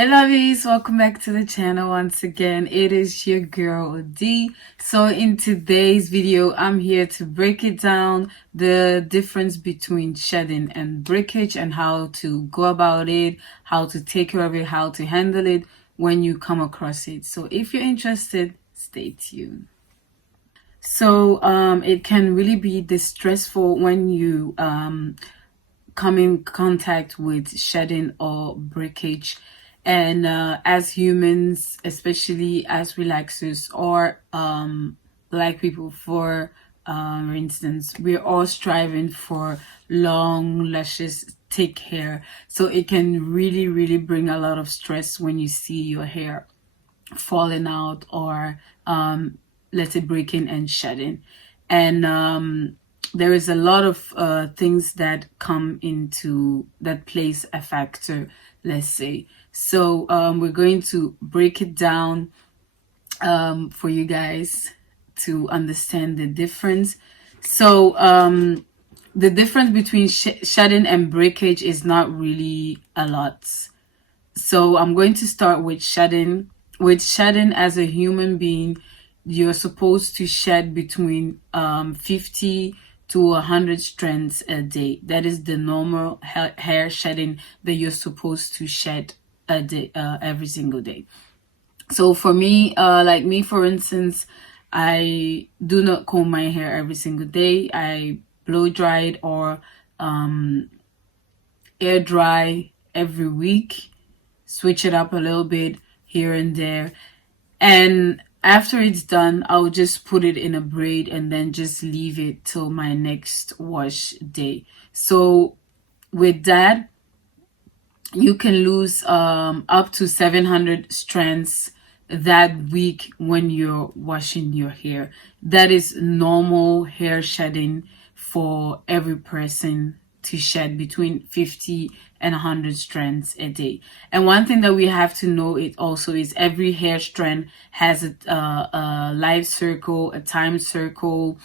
Hi lovies, welcome back to the channel once again. It is your girl D. So in today's video, I'm here to break it down, the difference between shedding and breakage and how to go about it, how to take care of it, how to handle it when you come across it. So if you're interested, stay tuned. So it can really be distressful when you come in contact with shedding or breakage. And as humans, especially as relaxers or black people, for instance, we're all striving for long, luscious, thick hair. So it can really, really bring a lot of stress when you see your hair falling out or let's say breaking and shedding. And there is a lot of things that come into that plays a factor, let's say. So we're going to break it down for you guys to understand the difference. So the difference between shedding and breakage is not really a lot. So I'm going to start with shedding. With shedding, as a human being, you're supposed to shed between 50 to 100 strands a day. That is the normal hair shedding that you're supposed to shed a day, every single day. So for me, like me, for instance, I do not comb my hair every single day. I blow dry it or air dry every week, switch it up a little bit here and there. And after it's done, I'll just put it in a braid and then just leave it till my next wash day. So with that, you can lose up to 700 strands that week when you're washing your hair. That is normal hair shedding for every person, to shed between 50 and 100 strands a day. And one thing that we have to know it also is every hair strand has a life circle, a time circle,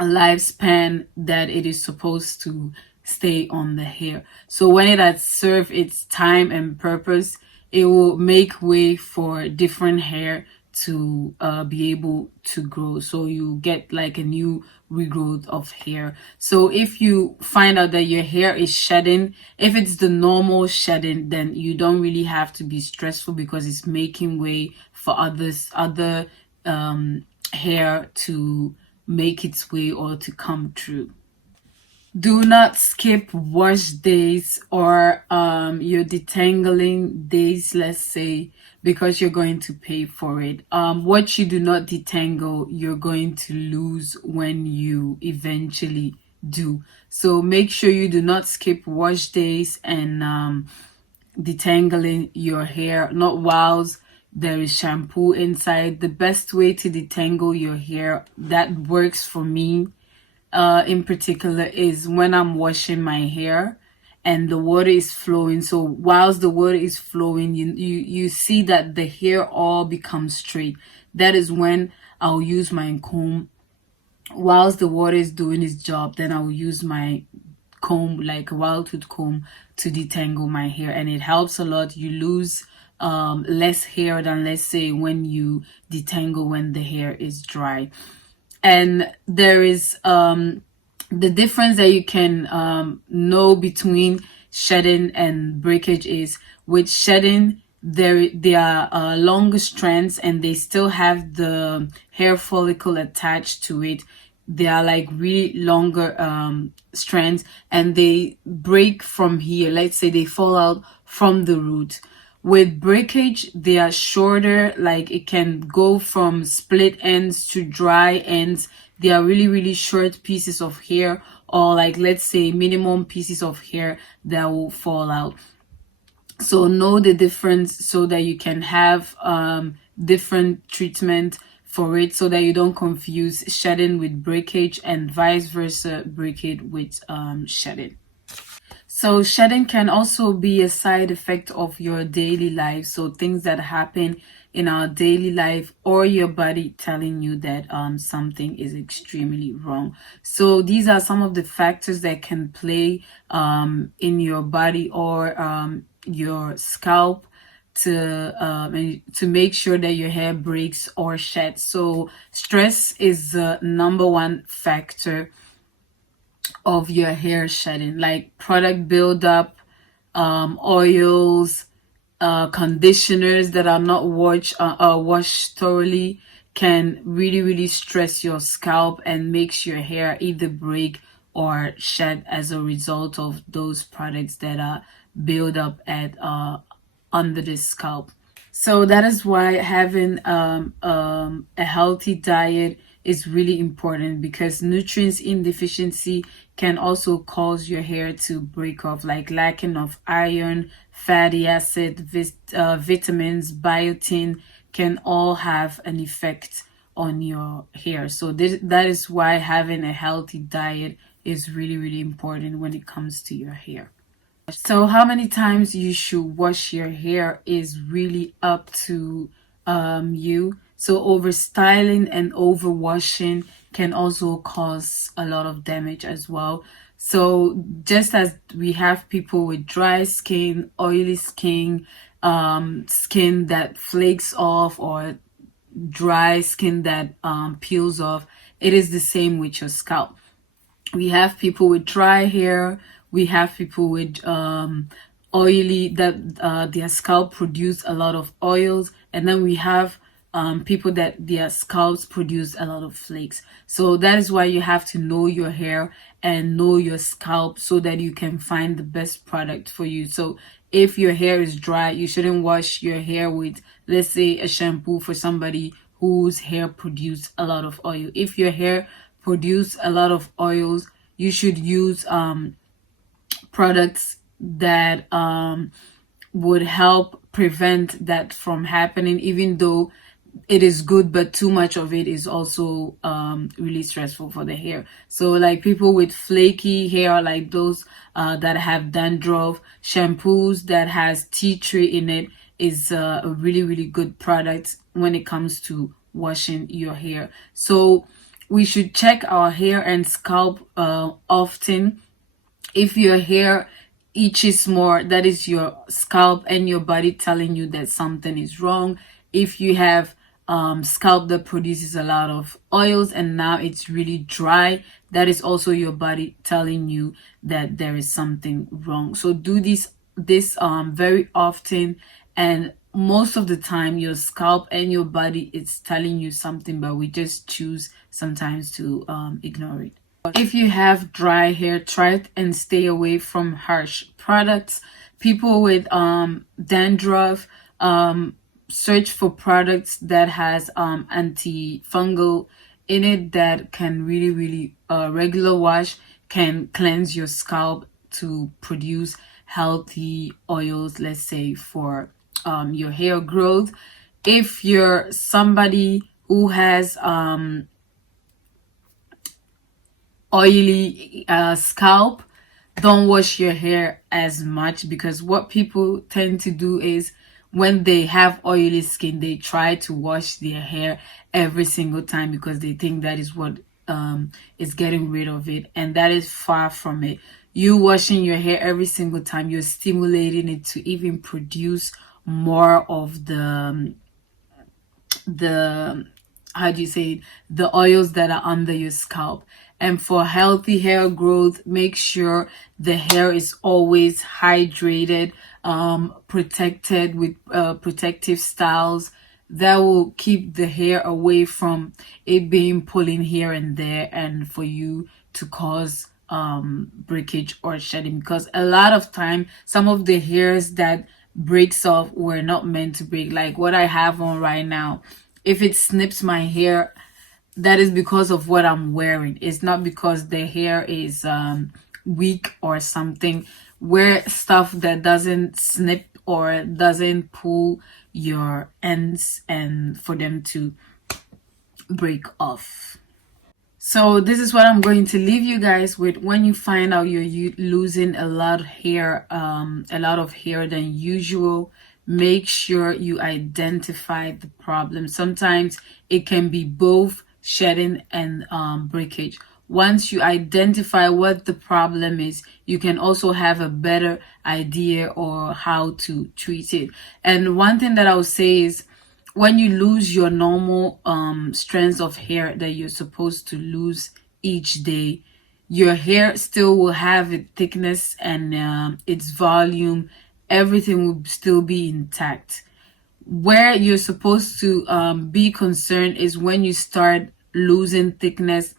a lifespan that it is supposed to stay on the hair. So when it has served its time and purpose, it will make way for different hair to be able to grow. So you get like a new regrowth of hair. So if you find out that your hair is shedding, if it's the normal shedding, then you don't really have to be stressful because it's making way for other hair to make its way or to come true. Do not skip wash days or your detangling days, let's say, because you're going to pay for it. What you do not detangle, you're going to lose when you eventually do. So make sure you do not skip wash days and detangling your hair, not whilst there is shampoo inside. The best way to detangle your hair that works for me in particular is when I'm washing my hair and the water is flowing. So whilst the water is flowing, you see that the hair all becomes straight. That is when I'll use my comb. Whilst the water is doing its job, then I'll use my comb, like a wild tooth comb, to detangle my hair, and it helps a lot. You lose less hair than, let's say, when you detangle when the hair is dry. And there is the difference that you can know between shedding and breakage is with shedding they are longer strands and they still have the hair follicle attached to it. They are like really longer strands and they break from here. Let's say they fall out from the root. With breakage, they are shorter, like it can go from split ends to dry ends. They are really, really short pieces of hair, or like, let's say, minimum pieces of hair that will fall out. So know the difference so that you can have different treatment for it, so that you don't confuse shedding with breakage and vice versa, breakage with shedding. So shedding can also be a side effect of your daily life. So things that happen in our daily life or your body telling you that something is extremely wrong. So these are some of the factors that can play in your body or your scalp to make sure that your hair breaks or sheds. So stress is the number one factor of your hair shedding, like product buildup, oils, conditioners that are not washed thoroughly can really stress your scalp and makes your hair either break or shed as a result of those products that are build up at under the scalp. So that is why having a healthy diet is really important, because nutrients insufficiency can also cause your hair to break off, like lacking of iron, fatty acid, vitamins, biotin can all have an effect on your hair. So that is why having a healthy diet is really important when it comes to your hair. So how many times you should wash your hair is really up to you. So over styling and over washing can also cause a lot of damage as well. So just as we have people with dry skin, oily skin, skin that flakes off, or dry skin that peels off, it is the same with your scalp. We have people with dry hair, we have people with oily, that their scalp produce a lot of oils, and then we have people that their scalps produce a lot of flakes. So that is why you have to know your hair and know your scalp so that you can find the best product for you. So if your hair is dry, you shouldn't wash your hair with, let's say, a shampoo for somebody whose hair produce a lot of oil. If your hair produce a lot of oils, you should use products that would help prevent that from happening, even though it is good, but too much of it is also really stressful for the hair. So like people with flaky hair, like those that have dandruff, shampoos that has tea tree in it is a really good product when it comes to washing your hair. So we should check our hair and scalp often. If your hair itches more, that is your scalp and your body telling you that something is wrong. If you have scalp that produces a lot of oils and now it's really dry, that is also your body telling you that there is something wrong. So do this very often, and most of the time your scalp and your body is telling you something, but we just choose sometimes to ignore it. If you have dry hair, try it and stay away from harsh products. People with dandruff, search for products that has antifungal in it that can really regular wash can cleanse your scalp to produce healthy oils, let's say for your hair growth. If you're somebody who has oily scalp, don't wash your hair as much, because what people tend to do is when they have oily skin, they try to wash their hair every single time because they think that is what is getting rid of it, and that is far from it. You washing your hair every single time, you're stimulating it to even produce more of the how do you say it, the oils that are under your scalp. And for healthy hair growth, make sure the hair is always hydrated, protected with protective styles that will keep the hair away from it being pulling here and there and for you to cause breakage or shedding. Because a lot of time, some of the hairs that breaks off were not meant to break. Like what I have on right now, if it snips my hair, that is because of what I'm wearing. It's not because the hair is weak or something. Wear stuff that doesn't snip or doesn't pull your ends and for them to break off. So this is what I'm going to leave you guys with. When you find out you're losing a lot of hair than usual, make sure you identify the problem. Sometimes it can be both shedding and breakage. once you identify what the problem is, you can also have a better idea or how to treat it. And one thing that I would say is, when you lose your normal strands of hair that you're supposed to lose each day, your hair still will have its thickness and its volume. Everything will still be intact. Where you're supposed to be concerned is when you start losing thickness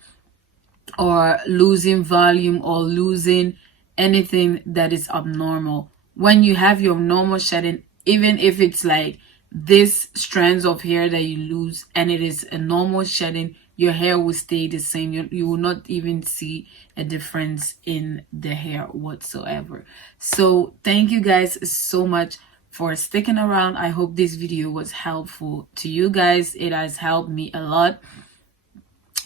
or losing volume or losing anything that is abnormal. When you have your normal shedding, even if it's like this strands of hair that you lose and it is a normal shedding, your hair will stay the same. You will not even see a difference in the hair whatsoever. So thank you guys so much for sticking around. I hope this video was helpful to you guys. It has helped me a lot,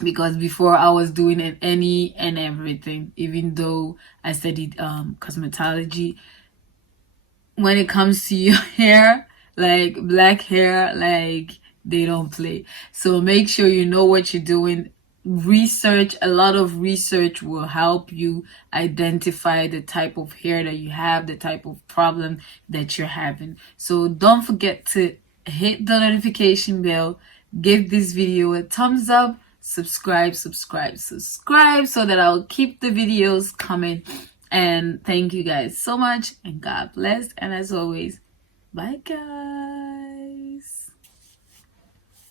because before I was doing it any and everything, even though I studied cosmetology. When it comes to your hair, like black hair, like they don't play. So make sure you know what you're doing. Research, a lot of research will help you identify the type of hair that you have, the type of problem that you're having. So don't forget to hit the notification bell, give this video a thumbs up, subscribe so that I'll keep the videos coming. And thank you guys so much, and God bless. And as always, bye guys.